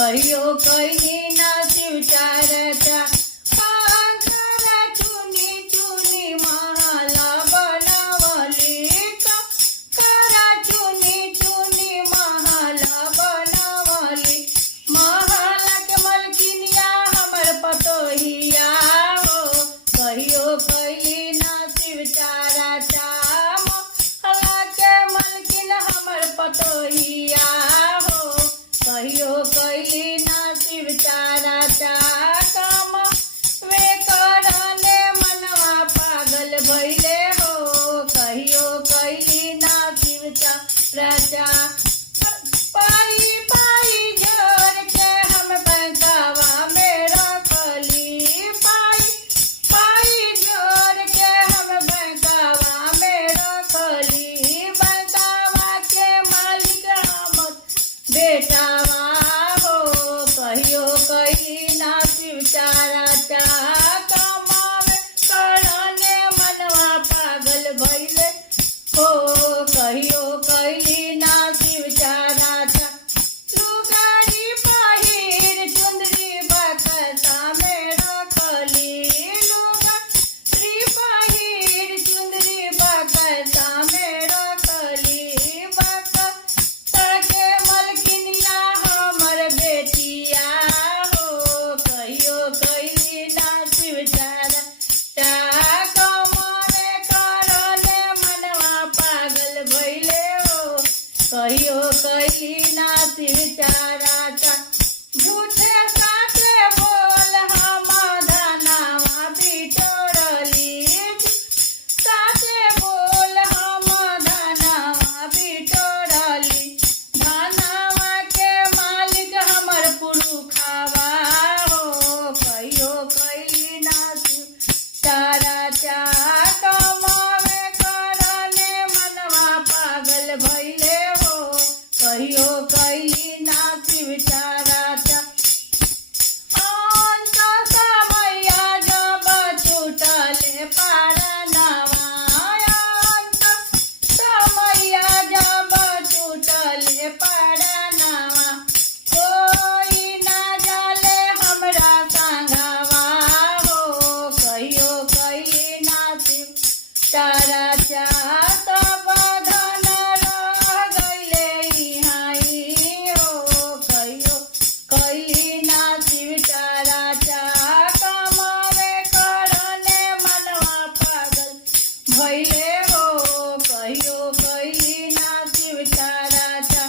कहियो कैली ना शिव चर्चा। कंकरा चुनी चुनी महला बनावली, कंकरा चुनी चुनी महला बनावली। महला के मलकिनिया हमर पतोहिया हो, कहियो कैली ना शिव चर्चा। महला के मलकिन हमर पतोहिया हो, कहियो कैली ना शिव चर्चा। काम वे करने मनवा पागल भइले हो, कहियो कैली ना शिव चर्चा। पाई पाई जोर के हम बैंकवा में रखली, पाई पाई जोर के हम बैंकवा में रखली। बैंकवा के मालिक हमर बेटावा हो, कहियो कैली ना शिव चर्चा। कमावे करने मनवा पागल भइले हो, कहियो कैली ना शिव चर्चा। लुगारी पहिर चुंदरी बक्सा में रखली, लुगारी पहिर चुंदरी बक्सा में रखली। बक्सा के मलकिनिया हमर बेटिया हो, कहियो कैली ना शिव चर्चा। कमावे करने मनवा पागल भइले हो, कहियो कैली ना शिव चर्चा। झूठे साचे बोल हम धनवा बिटोरली, साचे बोल हम धनवा बिटोरली। धनवा के मालिक हमर पुरुखवा हो, कहियो कैली ना शिव चर्चा। कमावे करने मनवा पागल भइले हो, कहियो कैली ना शिव चर्चा। अंत समैया जब छूटले परनवा, अंत समैया जब छूटले परनवा। कोई ना जाले हमरा संगवा हो, कहियो कैली ना शिव चर्चा। सब धन रह गइले इहाई हो, कहियो कैली ना शिव चर्चा। कमावे करने मनवा पागल भइले हो, कहियो कैली ना शिव चर्चा।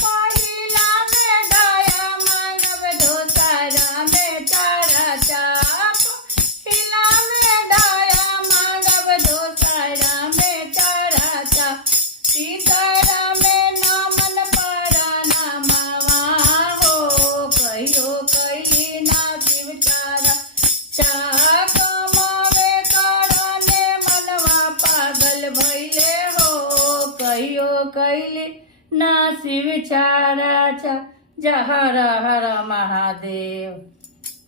पहिला में दया मांगब दोसरा में चर्चा, पहिला में दया मांगब दोसरा में चर्चा। तीसरा में नमन परनवा हो, कहियो कैली ना शिव चर्चा। कमावे करने मनवा पागल भइले हो, कहियो कैली ना शिव चर्चा। जय हर हर महादेव।